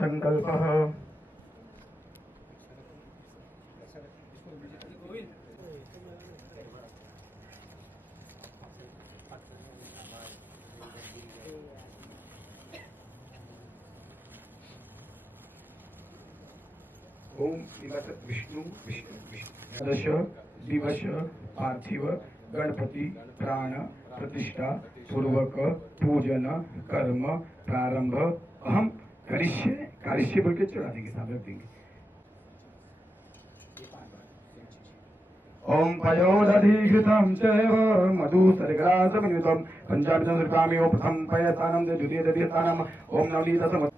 संकल्पः। ओम विष्णु विष्णु विष्णु दश दिवस पार्थिव गणपति प्राण प्रतिष्ठा पूर्वक पूजन कर्म प्रारंभ अहम करिष्ये बोल के चढ़ा देंगे, साथ रख देंगे। ओम पयोदधिकृतं चैव मधुसर्गरासमन्वितं पंचामृतं सर्वकामि ओम प्रथम पयस्थानं द्वितीय स्थानम् ओम नवनीतसम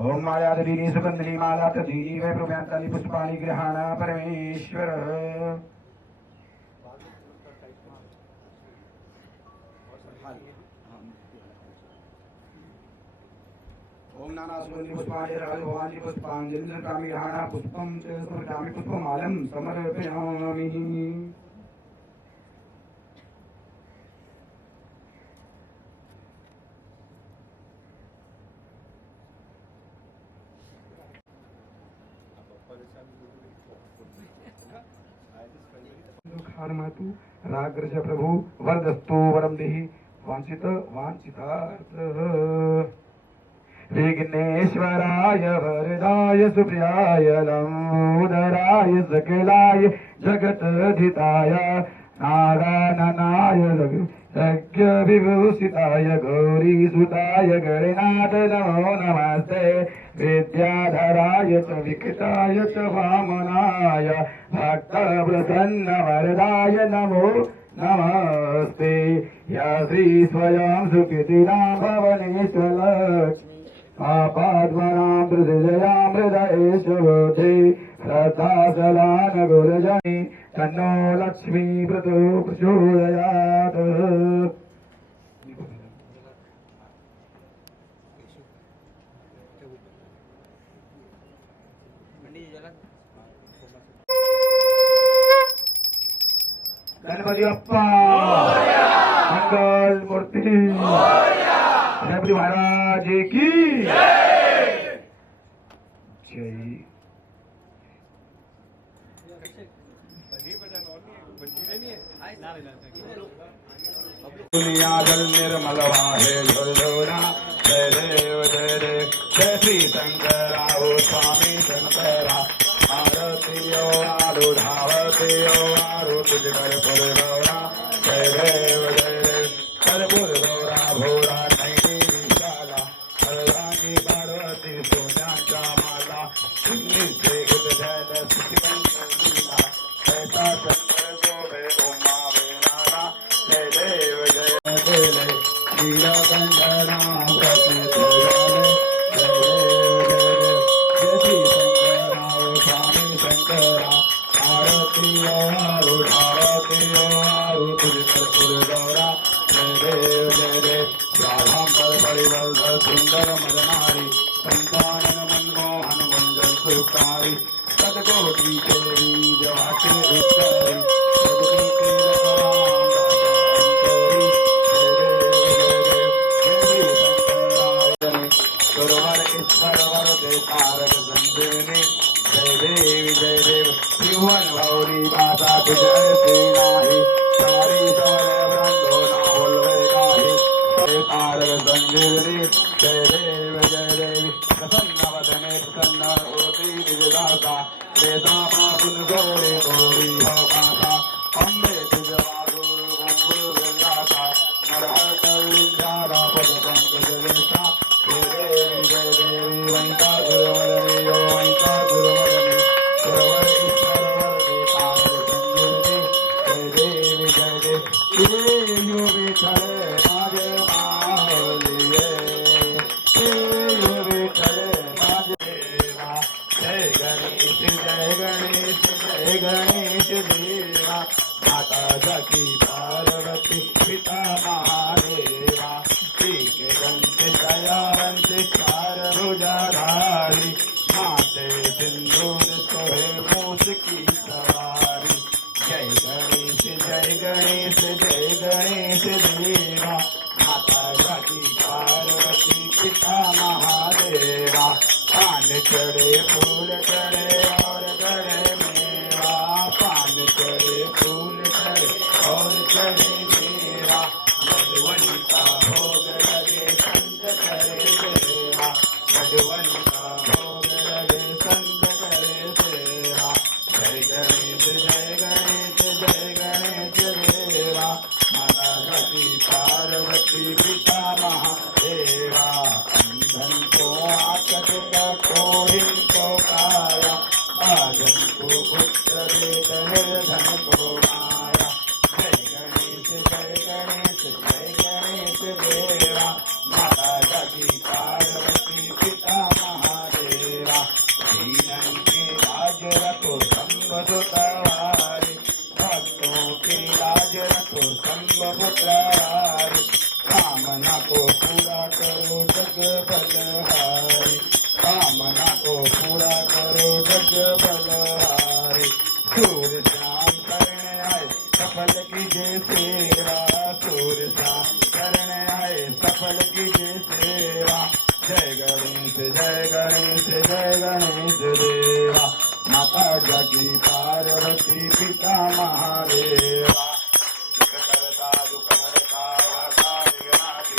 ओम मायादीनी सुगंधिनी माला तदीनी वै प्रभ्यांतानि पुष्पाणि गृहाण परमेश्वर। ओम नाना सुगंधि पुष्पाणि राजभवानि पुष्पांजलि कामि गृहाण पुष्पं च समर्पयामि पुष्पमालं समर्पयामि। हारमातु राग्रज प्रभु वरदस्तु वरम देहि वांछित वांछितार्थ। विघ्नेश्वराय वरदाय सुप्रियाय लंबोदराय सकलाय जगतधिताय नारायणाय यज्ञ विभूषिताय गौरीसुताय गणनाथ नमो नमस्ते। विद्याधराय च विकटाय च वामनाय भक्तप्रसन्न वरदाय नमो नमस्ते। या श्री स्वयं सुकृतिना भवनेश्वरलक्ष्मी आपाद्वनां प्रसिजयां हृदयेश बोधे श्रद्धासलान गुरुजनि तन्नो लक्ष्मी प्रचोदयात्। गणपति बप्पा मंगल मूर्ति गणपति महाराज की जय। दुनिया जल निर्मल वाहे झुलझुला जय देव जय देव जय श्री शंकरा ओ स्वामी शंकरा। आरतियो आरु धावतियो आरु तुझ कर पुर गौरा जय देव कर पुर गौरा भोरा नैनी विशाला हरदानी पार्वती सोन्याच्या माला से गुद जैन लीला ऐसा शंकर गोवे उमा वेणाला जय देव लीला गंधरा प्रति जय सुंदर मदनारी संतानन मनमोहन मंजन सुखारी सदकोटि के बीज वाचे उच्चारी सुरवर ईश्वर वरदे तारक संजीवनी जय देव त्रिभुवन भौरी बासा जय श्रीनाही सारी सवय ब्रह्मो नावल वैगाही तारक संजीवनी जय देवी प्रसन्न वदने प्रसन्न होती निजदाता वेदा पापुन गौरी गौरी भवकाता अम्बे तुझवा गुरु वृंदाता नरहत विद्यारा पद पंकजलेता जय देवी वंका गुरुवरणी यो वंका गुरुवरणी गुरुवर ईश्वर वरदे तारक संजीवनी जय देवी यो विठल मागे मावलिये जय गणेश देवा माता सखी पार्वती पिता महादेवा श्री गंत दयावंत चार भुजाधारी माते सिंदूर सोहे मूस की सवारी जय गणेश। गणेश देवा माता जाती पार्वती पिता महादेवा पान चढ़े फूल चढ़े और चढ़े मेवा पान चढ़े फूल चढ़े और चढ़े मेवा मधुबन का भोग लगे संत करे सेवा मधुबन का भोग लगे संत करे सेवा जय गणेश देवा माता गति पार्वती पिता महादेवा अंधन को आकट को हिंको काया आजन को पुत्र दे धन को माया जय गणेश देवा माता गति पार्वती पिता महादेवा दीनन के राज रखो संबुतवारी भक्तों के लाज रखो संबुतवारी कामना को पूरा करो जग बलहारी कामना को पूरा करो जग बलहारी सूर्य श्याम करने आए सफल कीजिए सेवा सूर्य श्याम करने आए सफल कीजिए सेवा जय गणेश देवा माता जागी पार्वती पिता महादेवा सुख करता दुख हरता वासा विघ्नाती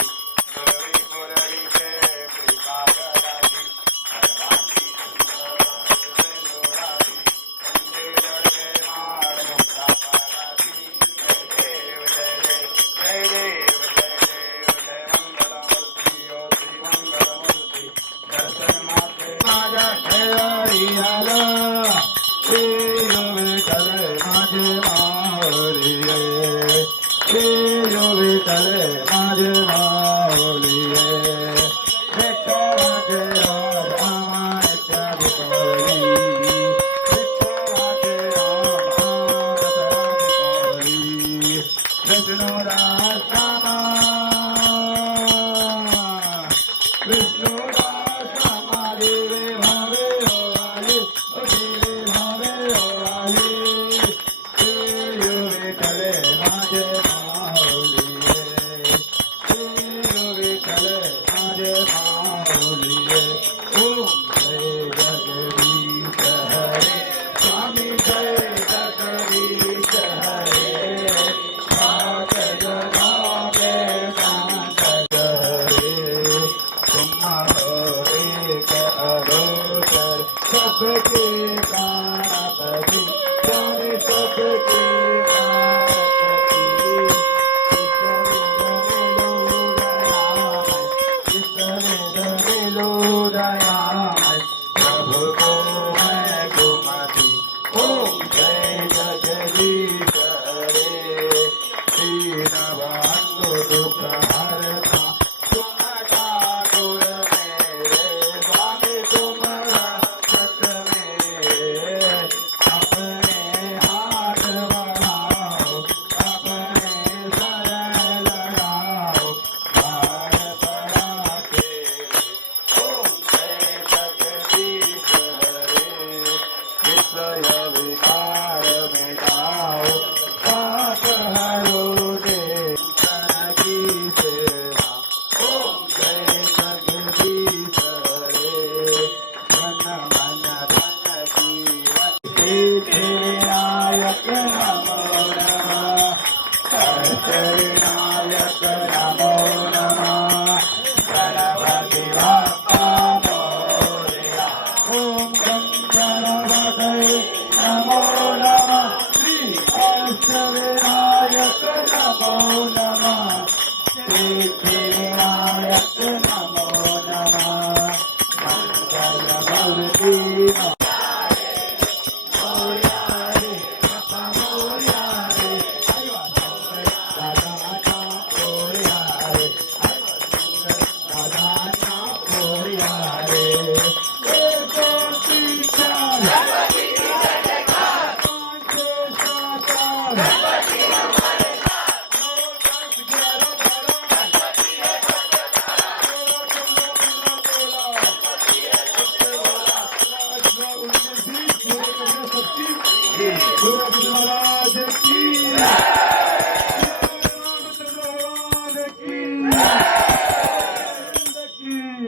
सुरवि पुरवि पे प्रीतागराती सर्वांगी सुंदराती वंदे जड़े मार मुक्ता पाराती जय देव जय मंगलमूर्ति ओ श्री मंगलमूर्ति दर्शन माते माजा हरि हरा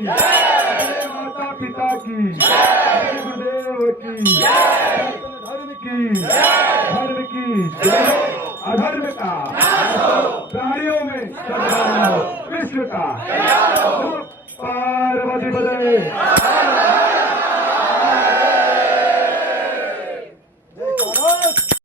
जय माता पिता की, जय गुरुदेव की, धर्म की जय। अधर्म का प्राणियों में सद्भाव, विश्व का पार्वती बदले।